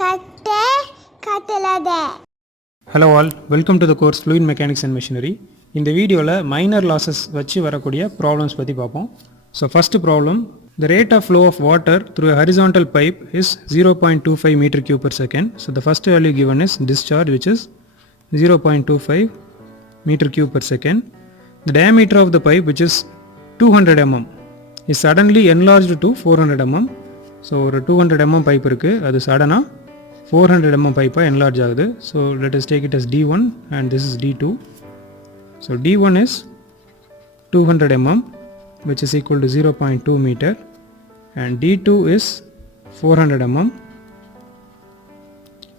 கட்டே கட்டலதே. Hello all, welcome to the course Fluid Mechanics and Machinery. இந்த வீடியோவில் minor losses வச்சு வரக்கூடிய ப்ராப்ளம்ஸ் பற்றி பார்ப்போம். So first problem, the rate of flow of water through a horizontal pipe is 0.25 meter cube per second. So the first value given is discharge, which is 0.25 meter cube per second. The diameter of the pipe, which is 200 mm, is suddenly enlarged to 400 mm. So ஒரு 200 mm pipe இருக்குது, அது சடனாக 400 mm பைப்பாக enlarge ஆகுது. So let us take it as D1 and this is D2. So D1 is 200 mm, which is equal to 0.2 meter, and D2 is 400 mm,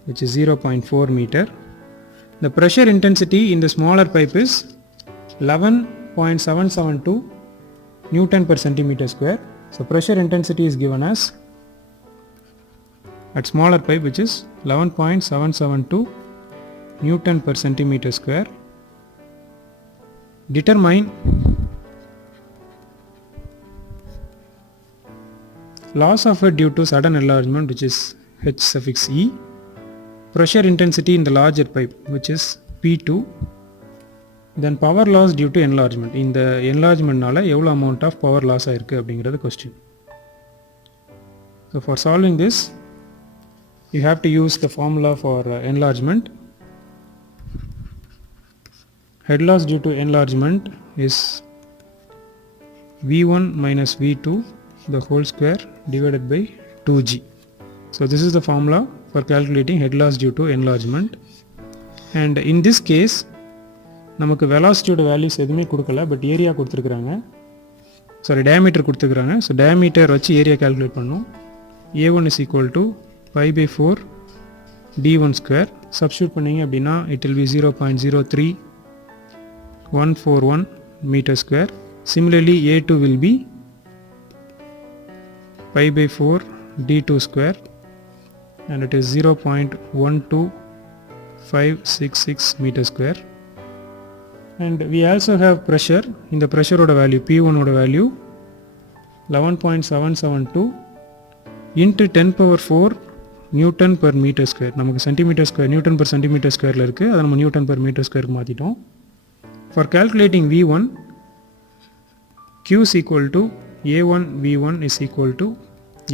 which is 0.4 meter. The pressure intensity in the smaller pipe is 11.772 Newton per centimeter square. So pressure intensity is given as at smaller pipe, which is 11.772 Newton per centimeter square. Determine loss of it due to sudden enlargement, which is H suffix E. Pressure intensity in the larger pipe, which is P2. Then power loss due to enlargement. In the enlargement nala evlo amount of power loss ஆயிருக்கு அப்படிங்கிறது question. So for solving this, you have to use the formula for enlargement. Head loss due to enlargement is V1 minus V2 the whole square divided by 2G. So this is the formula for calculating head loss due to enlargement. And in this case, நமக்கு velocityயோட வேல்யூஸ் எதுவுமே கொடுக்கல, but area கொடுத்துருக்குறாங்க, sorry diameter கொடுத்துருக்குறாங்க. So diameter வச்சு area calculate பண்ணோம். A1 is equal to pi by 4 D1 square. Substitute பண்ணிங்க அப்படின்னா it will be 0.03141 meter square. Similarly A2 will be pi by 4 D2 square and it is 0.12566 meter square. And we also have pressure. In the pressure oda value P1 oda value 11.772 into 10 power 4 Newton per meter square. நமக்கு centimeter square Newton per centimeter squareல இருக்கு, அதை நம்ம Newton per meter square மாத்திட்டோம். For calculating V1, Q is equal to A1 V1 is equal to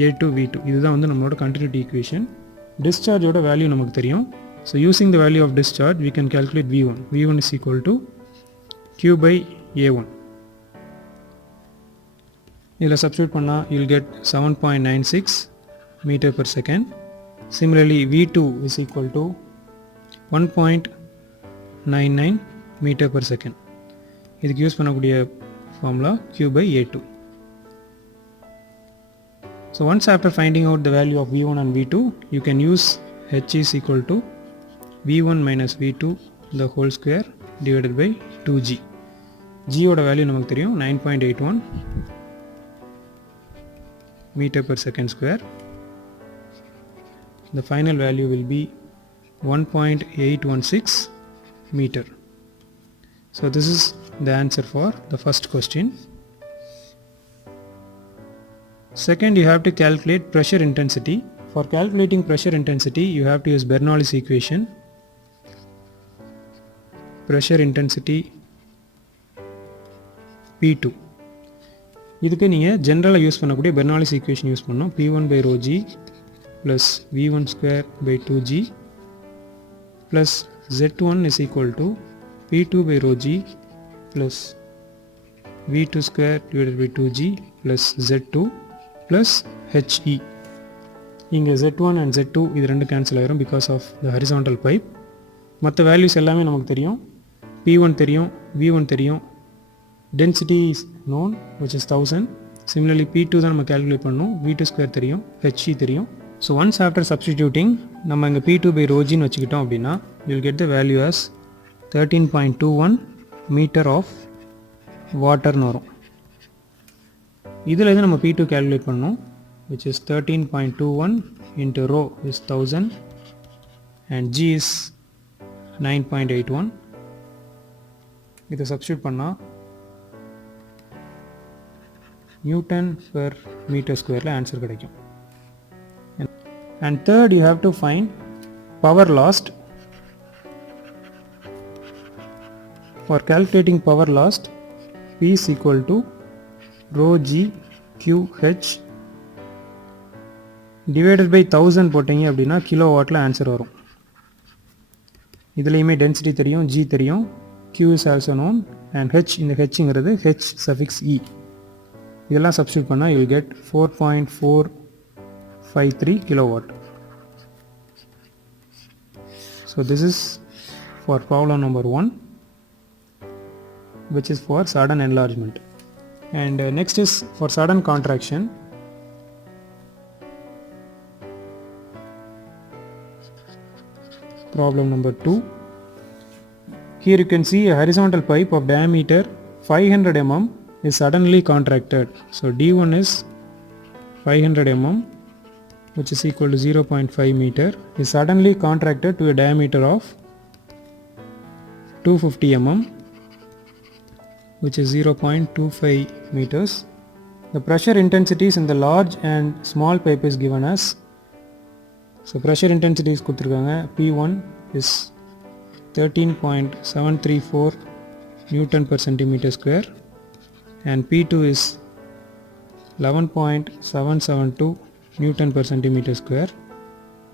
A2 V2. இதுதான் வந்து நம்மளோட continuity equation. Discharge ஓட value நமக்கு தெரியும். So using the value of discharge, we can calculate V1. V1 is equal to Q by A1. இதில் substitute பண்ணா you'll get 7.96 meter per second. Similarly V2 is equal to 1.99 meter per second. இதுக்கு யூஸ் பண்ணக்கூடிய formula Q by A2. So once after finding out the value of V1 and V2, you can use H is equal to V1 minus V2 the whole square divided by 2G. G ஓட வேல்யூ நமக்கு தெரியும் 9.81 meter per second square. The final value will be 1.816 meter. So this is the answer for the first question. Second, you have to calculate pressure intensity. For calculating pressure intensity, you have to use Bernoulli's equation. Pressure intensity P2. இதுக்கு நீங்கள் ஜென்ரலாக யூஸ் பண்ணக்கூடிய பெர்னாலிஸ் equation use பண்ணோம். P1 by rho G plus V1 square by 2G plus Z1 is equal to P2 by rho G plus V2 square divided by 2G plus Z2 plus HE. இங்கே Z1 and Z2 இது ரெண்டு cancel ஆகிரும் because of the horizontal pipe. மற்ற values எல்லாமே நமக்கு தெரியும். P1 தெரியும், V1 தெரியும், density is known which is 1000. Similarly P2 தான் நம்ம calculate பண்ணணும், V2 square தெரியும், HE தெரியும். So once after substituting நம்ம இங்கே P2 by rho G ன்னு வச்சுக்கிட்டோம் அப்படின்னா you will get the value as 13.21 meter of water ன்னு வரும். இதில் இருந்து நம்ம P2 calculate பண்ணணும், which is 13.21 into rho is 1000 and G is 9.81. இதை substitute பண்ணால் நியூட்டன் பெர் மீட்டர் ஸ்கொயரில் ஆன்சர் கிடைக்கும். And third, you have to find power lost. For calculating power lost, P is equal to rho G QH divided by 1000 போட்டீங்க அப்படின்னா கிலோவாட்டில் ஆன்சர் வரும். இதுலேயுமே டென்சிட்டி தெரியும், G தெரியும், Q is also known, and H, இந்த Hங்கிறது H suffix E. இதெல்லாம் சப்ஸ்டியூட் பண்ணால் you will get 4.453 kilowatt. So this is for problem number 1, which is for sudden enlargement. And next is for sudden contraction. Problem number 2. Here you can see a horizontal pipe of diameter 500 mm is suddenly contracted. So D1 is 500 mm, which is equal to 0.5 meter, is suddenly contracted to a diameter of 250 mm, which is 0.25 meters. The pressure intensities in the large and small pipe is given as. So pressure intensities கொடுத்திருக்காங்க. P1 is 13.734 Newton per centimeter square and P2 is 11.772 Newton per centimeter square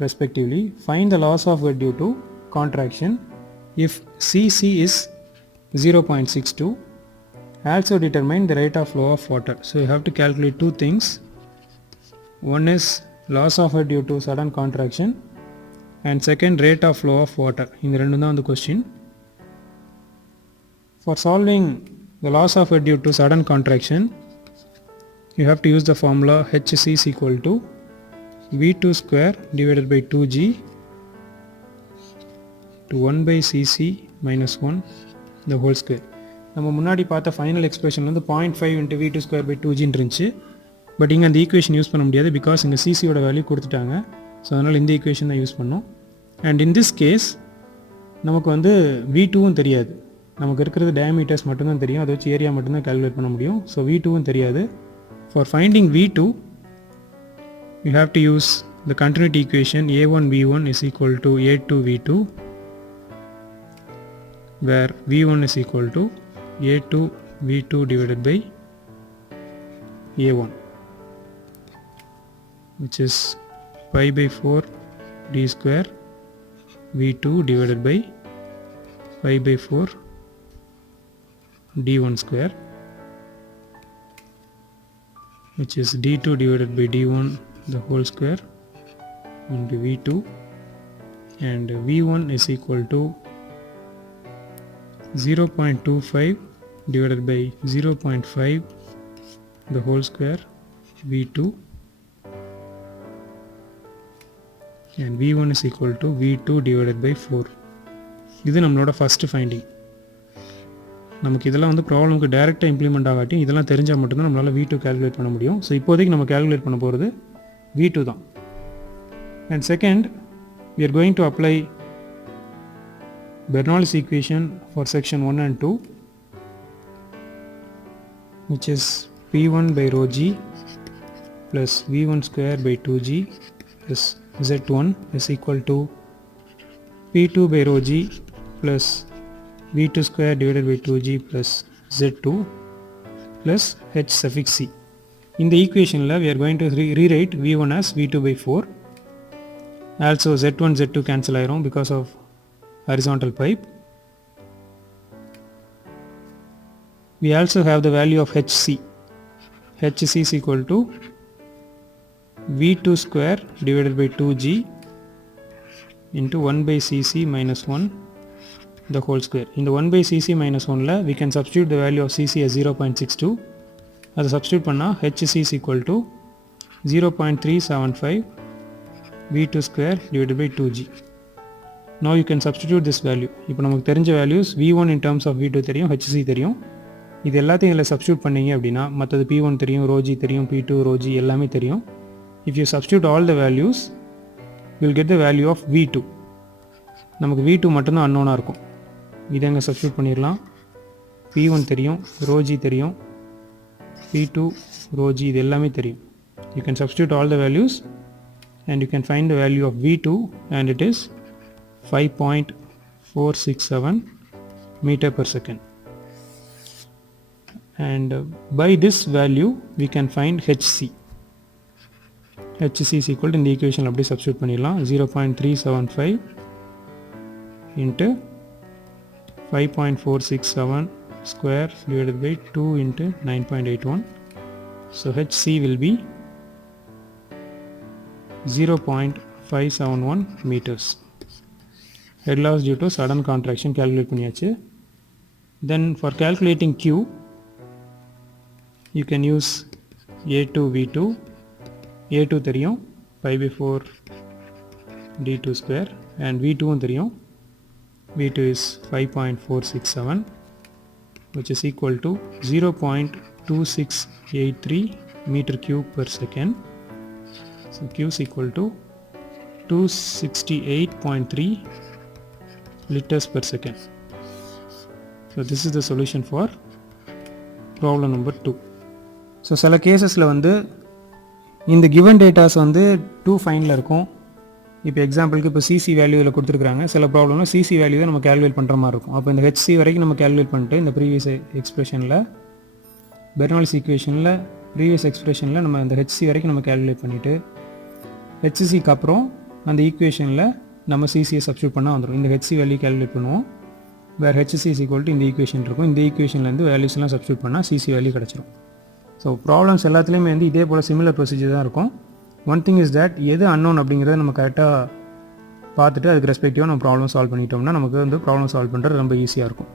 respectively. Find the loss of weight due to contraction if Cc is 0.62. Also determine the rate of flow of water. So you have to calculate two things. One is loss of weight due to sudden contraction and second rate of flow of water. இந்த ரெண்டும் தான் அந்த question. For solving the loss of weight due to sudden contraction, you have to use the formula Hc is equal to V2 square divided by 2G to 1 by Cc minus 1 the whole square. நம்ம முன்னாடி பார்த்த final expression வந்து 0.5 into V2 square by 2G இருந்துச்சு. பட் இங்கே அந்த equation use பண்ண முடியாது பிகாஸ் இங்கே சிசியோட வேல்யூ கொடுத்துட்டாங்க. ஸோ அதனால் இந்த ஈக்குவேஷன் தான் யூஸ் பண்ணோம். அண்ட் இன் திஸ் கேஸ் நமக்கு வந்து V2வும் தெரியாது, நமக்கு இருக்கிறது டயாமீட்டர்ஸ் மட்டும்தான் தெரியும், அதை வச்சு ஏரியா மட்டும்தான் கால்குலேட் பண்ண முடியும். ஸோ V2வும் தெரியாது. For finding V2 you have to use the continuity equation A1 V1 is equal to A2 V2, where V1 is equal to A2 V2 divided by A1, which is pi by 4 d square V2 divided by pi by 4 d1 square, which is d2 divided by d1 the whole square into V2, and V1 is equal to 0.25 divided by 0.5 the whole square V2, and V1 is equal to V2 divided by 4. இது நம்மளோட first finding. நமக்கு இதெல்லாம் வந்து ப்ராப்ளமுக்கு டைரெக்டாக இம்ப்ளிமெண்ட் ஆகாட்டி இதெல்லாம் தெரிஞ்சால் மட்டும்தான் நம்மளால் V2 கால்குலேட் பண்ண முடியும். ஸோ இப்போதைக்கு நம்ம கால்குலேட் பண்ண போகிறது V2 தான். And second, we are going to apply Bernoulli's equation for section 1 and 2, which is P1 by rho G plus V1 square by 2G plus Z1 is equal to P2 by rho G plus V2 square divided by 2G plus Z2 plus H suffix C. In the equation we are going to rewrite V1 as V2 by 4. Also Z1 Z2 cancel ஆயிரும் because of horizontal pipe. We also have the value of HC. HC is equal to V2 square divided by 2G into 1 by Cc minus 1 the whole square. In the 1 by Cc minus 1 we can substitute the value of Cc as 0.62. அதை substitute பண்ணா HC is equal to 0.375 V2 square divided by 2G. Now you can substitute this value. இப்போ நமக்கு தெரிஞ்ச values V1 in terms of V2 தெரியும், HC தெரியும். இது எல்லாத்தையும் இதில் substitute பண்ணீங்க அப்படின்னா மற்றது P1 தெரியும், rho G தெரியும், P2 rho G எல்லாமே தெரியும். If you substitute all the values, you will get the value of V2. நமக்கு V2 மட்டும்தான் அன்னோனாக இருக்கும். இதை அங்கே substitute பண்ணிடலாம். P1 தெரியும், rho G தெரியும், P2 rho G இது எல்லாமே தெரியும். You can substitute all the values and you can find the value of V2, and it is 5.467 meter per second. And by this value we can find HC. HC is equal to, in the equation appடி substitute பண்ணிடலாம், 0.375 into 5.467 square divided by 2 into 9.81. So HC will be 0.571 meters. Head loss due to sudden contraction calculate பண்ணியாச்சு. Then for calculating Q, you can use A2 V2. A2 தெரியும், pi by 4 d2 square, and V2 தெரியும், V2 is 5.467, which is equal to 0.2683 meter cube per second. So Q is equal to 268.3 liters per second. So this is the solution for problem number 2. So சில கேசஸில் வந்து இந்த given datas வந்து 2 ஃபைனில் இருக்கும். இப்போ எக்ஸாம்பிளுக்கு இப்போ சிசி வேல்யூவில் கொடுத்துருக்காங்க. சில ப்ராப்ளம்னா சிசி வேல்யூ தான் நம்ம கேல்குலேட் பண்ணுற மாதிரி இருக்கும். அப்போ இந்த ஹெச்சி வரைக்கும் நம்ம கேல்குலேட் பண்ணிட்டு இந்த ப்ரீவியஸ் எக்ஸ்பிரஷனில் பெர்னாலிஸ் ஈக்குவேஷனில் ப்ரீவியஸ் எக்ஸ்பிரஷனில் நம்ம இந்த ஹெச்சி வரைக்கும் நம்ம கேல்குலேட் பண்ணிவிட்டு ஹெச்சிசிக்கு அப்புறம் அந்த ஈக்குவேஷனில் நம்ம சிசியை சப்ஸ்டியூட் பண்ணால் வந்துடும். இந்த ஹெச்சி வேல்யூ கேல்குலேட் பண்ணுவோம். வேறு ஹெச்சி இஸ் ஈக்குவல் டு இந்த ஈக்குவேஷன் இருக்கும். இந்த ஈக்குவேஷன்லேருந்து வேல்யூஸ்லாம் சப்ஸ்டியூட் பண்ணால் சிசி வேல்யூ கிடச்சிரும். ஸோ ப்ராப்ளம்ஸ் எல்லாத்துலேயுமே வந்து இதே போல் சிமிலர் ப்ரொசீஜர் தான் இருக்கும். ஒன் திங் இஸ் தட் எது அன்னோன் அப்படிங்கிறத நம்ம கரெக்டாக பார்த்துட்டு அதுக்கு ரெஸ்பெக்டிவாக நம்ம ப்ராப்ளம் சால்வ் பண்ணிட்டோம்னா நமக்கு வந்து ப்ராப்ளம் சால்வ் பண்ணுறது ரொம்ப ஈஸியாக இருக்கும்.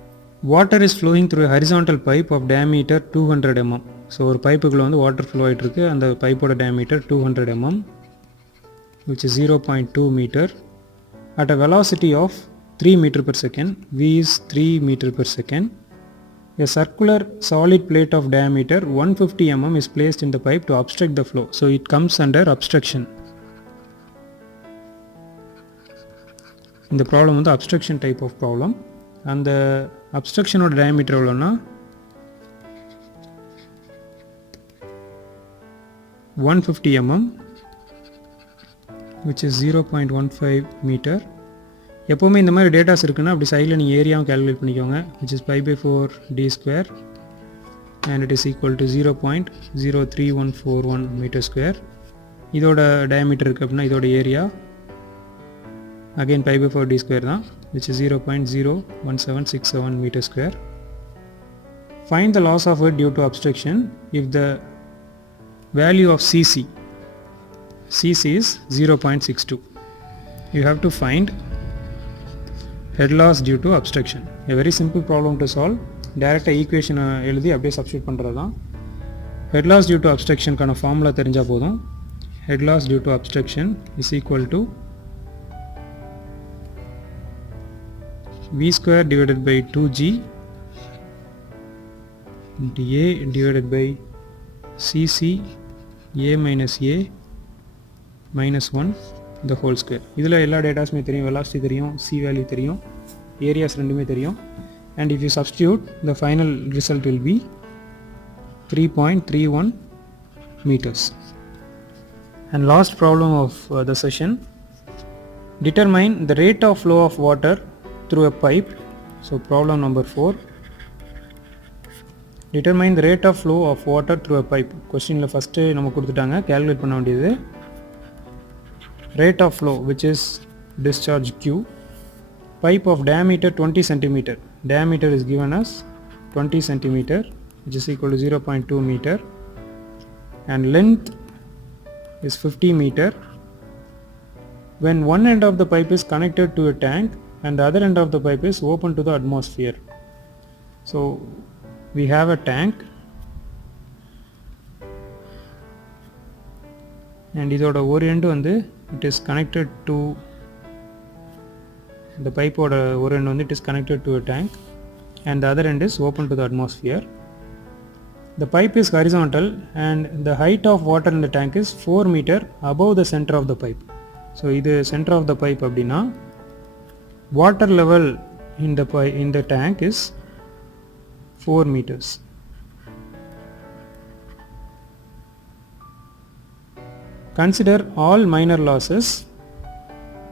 Water is flowing through horizontal pipe of diameter 200 mm. So ஒரு பைப்புக்குள்ளே வந்து வாட்டர் ஃப்ளோ ஆகிட்டுருக்கு. அந்த பைப்போட diameter 200 mm, which is 0.2 meter at a velocity of 3 meter per second. V is 3 meter per second. A circular solid plate of diameter 150 mm is placed in the pipe to obstruct the flow. So it comes under obstruction. இந்த ப்ராப்ளம் வந்து obstruction type of problem. அந்த அப்ஸ்ட்ரக்ஷனோட டயாமீட்டர் எவ்வளோன்னா 150 mm, which is 0.15 meter. எப்போவுமே இந்த மாதிரி டேட்டாஸ் இருக்குன்னா அப்படி சைடில் நீங்கள் ஏரியாவும் கேல்குலேட் பண்ணிக்கோங்க, which is pi by 4 d square, and it is equal to 0.03141 meter square. இதோட டயாமீட்டர் இருக்குது அப்படின்னா இதோட area again pi by 4 d square தான், which is 0.01767 meter square. Find the loss of it due to obstruction if the value of CC is 0.62. You have to find head loss due to obstruction. A very simple problem to solve. Direct equation எழுதி அப்படியே substitute பண்ணுறது தான். Head loss due to obstruction கான ஃபார்முலா தெரிஞ்சால் போதும். Head loss due to obstruction is equal to V square divided by 2G dA divided by CC A minus A minus 1 the whole square. இதில் எல்லா டேட்டாஸுமே தெரியும், வெலாசிட்டி தெரியும், C வேல்யூ தெரியும், ஏரியாஸ் ரெண்டுமே தெரியும். And if you substitute, the final result will be 3.31 meters. And last problem of the session, determine the rate of flow of water through a pipe. So problem number 4, determine the rate of flow of water through a pipe. Questionல first நம்ம கொடுத்துட்டாங்க, calculate பண்ண வேண்டியது rate of flow, which is discharge Q. Pipe of diameter 20 cm. Diameter is given as 20 cm, which is equal to 0.2 meter, and length is 50 meter. When one end of the pipe is connected to a tank and the other end of the pipe is open to the atmosphere. So we have a tank, and இதோட ஒரு end வந்து it is connected to the pipe ஓட ஒரு end வந்து it is connected to a tank and the other end is open to the atmosphere. The pipe is horizontal and the height of water in the tank is 4 meter above the center of the pipe. So இது center of the pipe அப்படின்னா water level in the tank is 4 meters. consider all minor losses.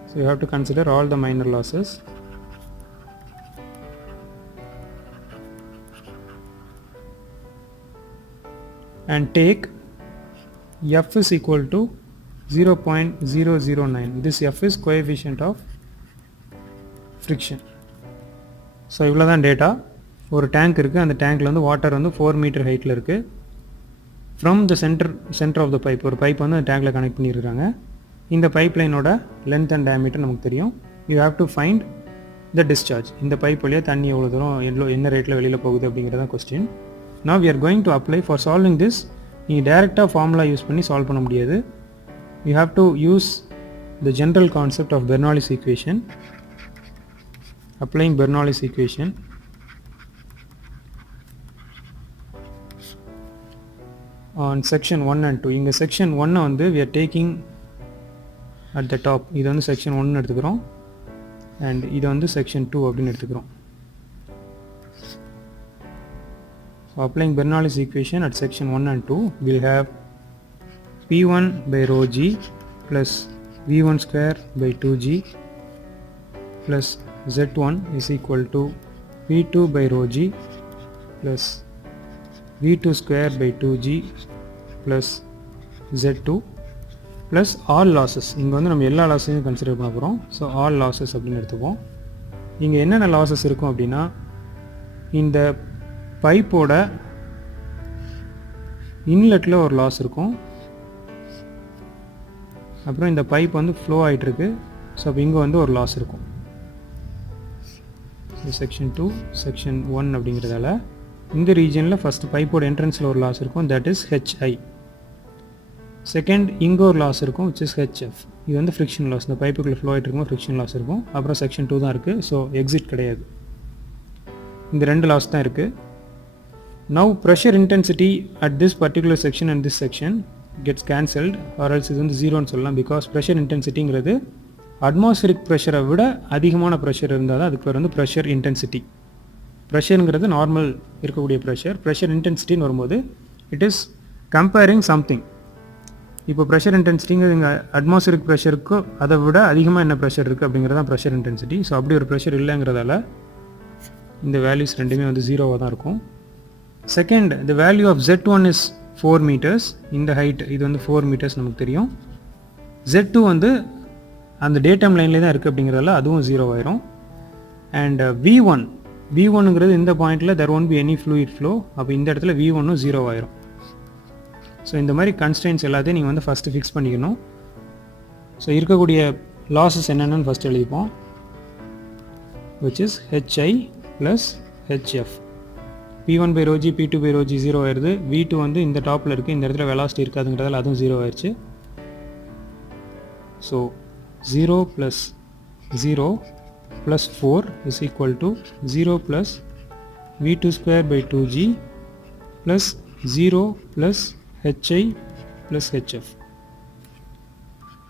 So you have to consider all the minor losses. And take F is equal to 0.009. This F is coefficient of friction. So இவ்வளோ தான் டேட்டா. ஒரு tank இருக்குது, அந்த டேங்க்கில் வந்து வாட்டர் வந்து 4 meter ஹைட்டில் இருக்குது. From the centre of the pipe, ஒரு பைப் வந்து அந்த டேங்கில் கனெக்ட் பண்ணியிருக்காங்க. இந்த பைப் லைனோட லென்த் அண்ட் டயமீட்டர் நமக்கு தெரியும். You have to find the discharge. இந்த பைப் வழியாக தண்ணி எவ்வளோ தூரம் என்ன ரேட்டில் வெளியில் போகுது அப்படிங்கிறதான் question. Now we are going to apply. For solving this, நீங்கள் டேரெக்டாக ஃபார்முலா யூஸ் பண்ணி சால்வ் பண்ண முடியாது. You have to use the general concept of Bernoulli's equation. Applying Bernoulli's equation, on section 1 and 2. இங்கே section 1 வந்து we are taking at the top. இது வந்து section 1 எடுத்துக்கிறோம், and இது வந்து section 2 அப்படின்னு எடுத்துக்கிறோம். So applying Bernoulli's equation at section 1 and 2, we'll have P1 by rho g plus V1 square by 2g plus Z1 is equal to P2 by rho g plus V2 square by 2g plus Z2 plus all losses. இங்கே வந்து நம்ம எல்லா லாஸையும் கன்சிடர் பண்ண போகிறோம். So all losses அப்படின்னு எடுத்துப்போம். இங்கே என்னென்ன லாஸஸ் இருக்கும் அப்படின்னா, இந்த பைப்போட இன்லெட்டில் ஒரு லாஸ் இருக்கும். அப்புறம் இந்த பைப் வந்து ஃப்ளோ ஆகிட்டுருக்கு. ஸோ அப்போ இங்கே வந்து ஒரு லாஸ் இருக்கும். செக்ஷன் 2 செக்ஷன் 1 அப்படிங்கிறதால இந்த ரீஜனில் ஃபஸ்ட்டு பைப்போட என்ட்ரன்ஸில் ஒரு லாஸ் இருக்கும், தட் இஸ் ஹெச்ஐ. செகண்ட் இங்கே ஒரு லாஸ் இருக்கும், விச் இஸ் ஹெச்எஃப். இது வந்து ஃப்ரிக்ஷன் லாஸ். இந்த பைப்புக்குள்ளே ஃப்ளோ ஆகிட்டு இருக்கும், ஃப்ரிக்ஷன் லாஸ் இருக்கும். அப்புறம் செக்ஷன் 2 தான் இருக்குது, ஸோ எக்ஸிட் கிடையாது. இந்த ரெண்டு லாஸ் தான் இருக்குது. Now pressure intensity at this particular section and this section gets cancelled, or else இது வந்து ஜீரோன்னு சொல்லலாம். பிகாஸ் ப்ரெஷர் இன்டென்சிட்டிங்கிறது அட்மாஸ்பியரிக் ப்ரெஷரை விட அதிகமான ப்ரெஷர் இருந்தால் தான் அதுக்கு பேர் வந்து ப்ரெஷர் இன்டென்சிட்டி. ப்ரெஷருங்கிறது நார்மல் இருக்கக்கூடிய ப்ரெஷர். ப்ரெஷர் இன்டென்சிட்டின்னு வரும்போது இட் இஸ் கம்பேரிங் சம்திங். இப்போ ப்ரெஷர் இன்டென்சிட்டிங்கிறது இங்கே அட்மாஸ்பியரிக் ப்ரெஷருக்கு அதை விட அதிகமாக என்ன ப்ரெஷர் இருக்குது அப்படிங்கிறது தான் ப்ரெஷர் இன்டென்சிட்டி. ஸோ அப்படி ஒரு ப்ரெஷர் இல்லைங்கிறதால இந்த வேல்யூஸ் ரெண்டுமே வந்து ஜீரோவாக தான் இருக்கும். Second, the value of Z1 is 4 meters. இந்த ஹைட் இது வந்து 4 meters நமக்கு தெரியும். Z2 வந்து அந்த டேட்டம் லைன்லேயே தான் இருக்குது அப்படிங்கிறதால அதுவும் ஜீரோ ஆயிரும். அண்ட் V1ங்கிறது இந்த பாயிண்டில் there won't be any fluid flow. அப்போ இந்த இடத்துல V1ம் ஜீரோ ஆயிரும். ஸோ இந்த மாதிரி கன்ஸ்ட்ரெயின்ஸ் எல்லாத்தையும் நீங்கள் வந்து ஃபஸ்ட்டு ஃபிக்ஸ் பண்ணிக்கணும். ஸோ இருக்கக்கூடிய லாஸஸ் என்னென்னு ஃபஸ்ட்டு எழுதிப்போம், which is HI plus HF. P1 by rho g, P2 by rho g zero ஆயிடுது. V2 வந்து இந்த டாப்பில் இருக்குது, இந்த இடத்துல வெலாசிட்டி இருக்காதுங்கிறதால அதுவும் ஜீரோ ஆயிடுச்சு. ஸோ 0 plus 0 plus 4 is equal to 0 plus V2 square by 2g plus 0 plus HI plus HF.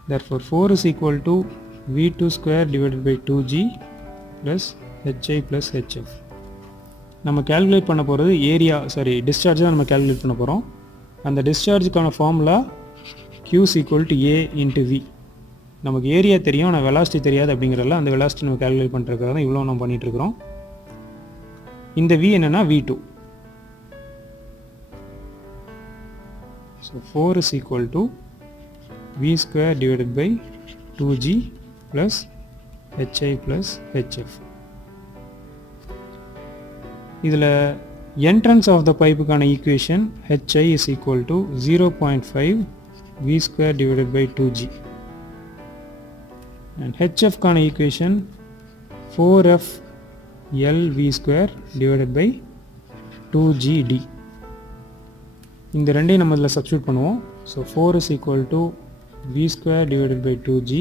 Therefore 4 is equal to V2 square divided by 2g plus HI plus HF. நம்ம கேல்குலேட் பண்ண போகிறது டிஸ்சார்ஜ் தான் நம்ம கேல்குலேட் பண்ண போகிறோம். அந்த டிஸ்சார்ஜுக்கான formula Q is equal to A into V. நமக்கு ஏரியா தெரியும், ஆனால் வெலாசிட்டி தெரியாது. அப்படிங்கிறதுல அந்த வெலாசிட்டி நம்ம கேல்குலேட் பண்ணுறதுக்காக தான் இவ்வளோ நம்ம பண்ணிகிட்ருக்குறோம். இந்த V என்னென்னா V2. So 4 is equal to V square divided by 2g plus HI plus HF. இதில் என்ட்ரன்ஸ் ஆஃப் த பைப்புக்கான equation HI is equal to 0.5 V square divided by 2g. And HF கான equation 4F L V square divided by 2GD. இந்த ரெண்டையும் நம்ம இதில் சப்ஸ்டியூட் பண்ணுவோம். ஸோ 4 is equal to V square divided by 2G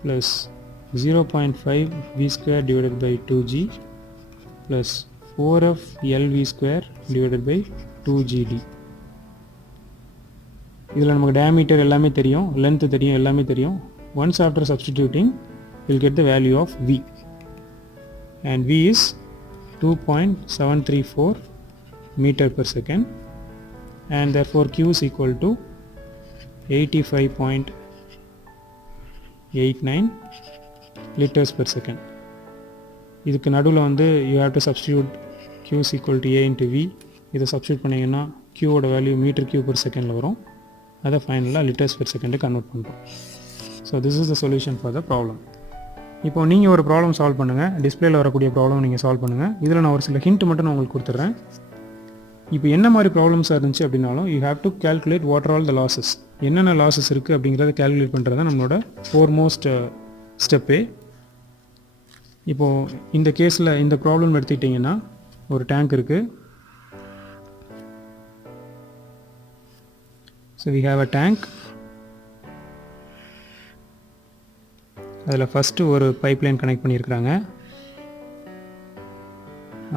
plus 0.5 V square divided by 2G plus 4F L V square divided by 2GD. இதில் நமக்கு டயாமீட்டர் எல்லாமே தெரியும், லென்த் தெரியும், எல்லாமே தெரியும். Once after substituting, we'll get the value of V, and V is 2.734 meter per second, and therefore Q is equal to 85.89 liters per second. இதுக்கு நடுவில் வந்து you have to substitute q is equal to a into v. இதை சப்ஸ்டியூட் பண்ணிங்கன்னா q-ஓட value metre cube per செகண்டில் வரும். அதை ஃபைனலாக லிட்டர்ஸ் per செகண்டு கன்வெர்ட் பண்ணுறோம். So this is the solution for the problem. இப்போ நீங்கள் ஒரு ப்ராப்ளம் சால்வ் பண்ணுங்கள், டிஸ்பிளேயில் வரக்கூடிய ப்ராப்ளம் நீங்கள் சால்வ் பண்ணுங்கள். இதில் நான் ஒரு சில ஹிண்ட் மட்டும் நான் உங்களுக்கு கொடுத்துட்றேன். இப்போ என்ன மாதிரி ப்ராப்ளம்ஸாக இருந்துச்சு அப்படின்னாலும் you have to calculate what are all the losses, என்னென்ன லாஸஸ் இருக்குது அப்படிங்கிறத கேல்குலேட் பண்ணுறது தான் நம்மளோட ஃபோர்மோஸ்ட் ஸ்டெப்பே. இப்போது இந்த கேஸில் இந்த ப்ராப்ளம் எடுத்துக்கிட்டிங்கன்னா ஒரு டேங்க் இருக்குது. So we have a tank. அதில் ஃபஸ்ட்டு ஒரு பைப்லைன் கனெக்ட் பண்ணியிருக்கிறாங்க,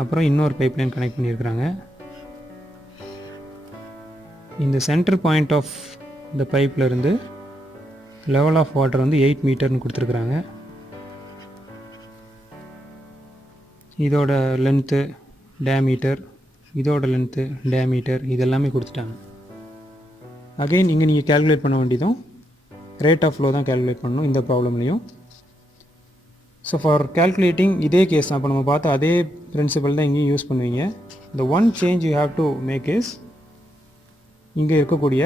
அப்புறம் இன்னொரு பைப்லைன் கனெக்ட் பண்ணியிருக்கிறாங்க. இந்த சென்டர் பாயிண்ட் ஆஃப் இந்த பைப்பில் இருந்து லெவல் ஆஃப் வாட்டர் வந்து 8 மீட்டர்னு கொடுத்துருக்குறாங்க. இதோட லென்த்து டேமீட்டர், இதோட லென்த்து டேமீட்டர், இதெல்லாமே கொடுத்துட்டாங்க. அகெயின் இங்கே நீங்கள் கேல்குலேட் பண்ண வேண்டியதும் ரேட் ஆஃப் ஃப்ளோ தான் கேல்குலேட் பண்ணணும் இந்த ப்ராப்ளம்லையும். ஸோ ஃபார் கேல்குலேட்டிங் இதே கேஸ் தான், இப்போ நம்ம பார்த்த அதே பிரின்சிபல் தான் இங்கேயும் யூஸ் பண்ணுவீங்க. The one change you have to make is இங்கே இருக்கக்கூடிய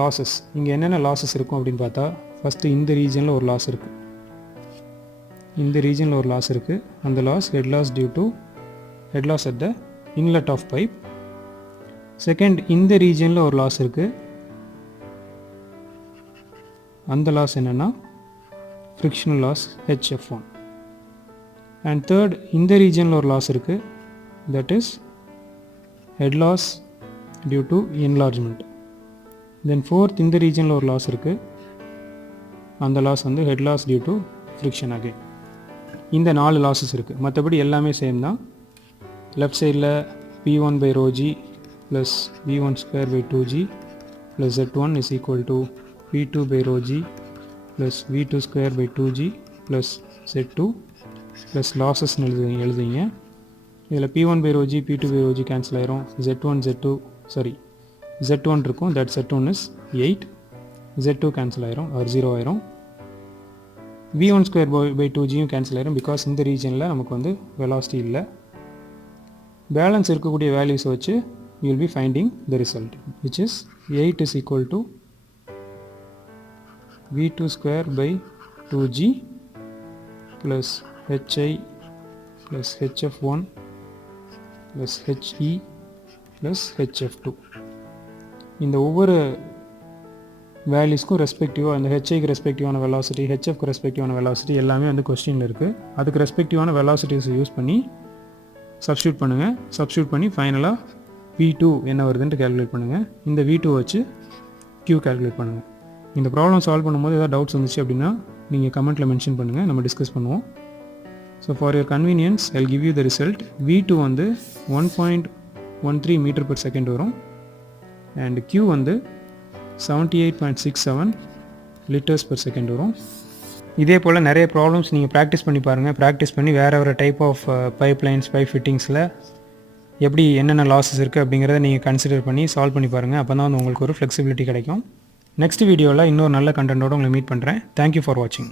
லாஸஸ். இங்கே என்னென்ன லாஸஸ் இருக்கும் அப்படின்னு பார்த்தா, ஃபஸ்ட்டு இந்த ரீஜனில் ஒரு லாஸ் இருக்குது, இந்த ரீஜனில் ஒரு லாஸ் இருக்குது. அந்த loss head loss due to head loss at the inlet of pipe. Second, இந்த ரீஜனில் ஒரு லாஸ் இருக்குது, அந்த லாஸ் என்னென்னா frictional loss HF1. And third, இந்த ரீஜனில் ஒரு லாஸ் இருக்குது, that is head loss due to enlargement. Then fourth, இந்த ரீஜனில் ஒரு லாஸ் இருக்குது, அந்த லாஸ் வந்து head loss due to friction again. இந்த 4 லாஸஸ் இருக்குது. மற்றபடி எல்லாமே சேம் தான். லெஃப்ட் சைடில் P1/ρg plus V1² by 2g plus Z1 is equal to P2/ρg plus V2² by 2g ப்ளஸ் Z2 ப்ளஸ் லாஸஸ்ன்னு எழுதுங்க. இதில் P1/ρg P2/ρg கேன்சல் ஆயிரும். Z1 இருக்கும், that Z1 is 8, Z2 cancel ஆயிரும், ஆர் 0 ஆயிரும். V1² by 2gயும் கேன்சல் ஆயிரும், பிகாஸ் இந்த ரீஜனில் நமக்கு வந்து வெலாசிட்டி இல்லை. பேலன்ஸ் இருக்கக்கூடிய வேல்யூஸை வச்சு you will be finding the result, which is 8 is equal to V2² by 2g plus hi plus hf1 plus he plus hf2. இந்த ஒவ்வொரு வேல்யூஸ்க்கும் ரெஸ்பெக்டிவாக அந்த ஹெச்ஐக்கு ரெஸ்பெக்டிவான வெலாசிட்டி, ஹெச்எஃப்க்கு ரெஸ்பெக்டிவான வெலாசிட்டி எல்லாமே வந்து கொஸ்டினில் இருக்குது. அதுக்கு ரெஸ்பெக்டிவான வெலாசிட்டிஸை யூஸ் பண்ணி சப்ஸ்டியூட் பண்ணுங்கள். சப்ஸ்டியூட் பண்ணி ஃபைனலாக V2 என்ன வருதுன்ட்டு கேல்குலேட் பண்ணுங்கள். இந்த V2 வச்சு Q கேல்குலேட் பண்ணுங்கள். இந்த ப்ராப்ளம் சால்வ் பண்ணும்போது ஏதாவது டவுட்ஸ் வந்துச்சு அப்படின்னா நீங்கள் கமெண்ட்டில் மென்ஷன் பண்ணுங்கள், நம்ம டிஸ்கஸ் பண்ணுவோம். So for your convenience I will give you the result. V2 வந்து 1.13 மீட்டர் per செகண்ட் வரும். அண்ட் Q வந்து 78.67 லிட்டர்ஸ் per செகண்ட் வரும். இதே போல் நிறைய ப்ராப்ளம்ஸ் நீங்கள் ப்ராக்டிஸ் பண்ணி பாருங்கள். ப்ராக்டிஸ் பண்ணி வேறு type of pipe lines, pipe ஃபிட்டிங்ஸில் எப்படி என்னென்ன லாஸஸ் இருக்குது அப்படிங்கிறத நீங்கள் கன்சிடர் பண்ணி சால்வ் பண்ணி பாருங்கள். அப்போ தான் வந்து உங்களுக்கு ஒரு ஃப்ளெக்சிபிலிட்டி கிடைக்கும். நெக்ஸ்ட் வீடியோவில் இன்னொரு நல்ல கண்டென்ட்டோடு உங்களை மீட் பண்ணுறேன். தேங்க்யூ ஃபார் வாட்சிங்.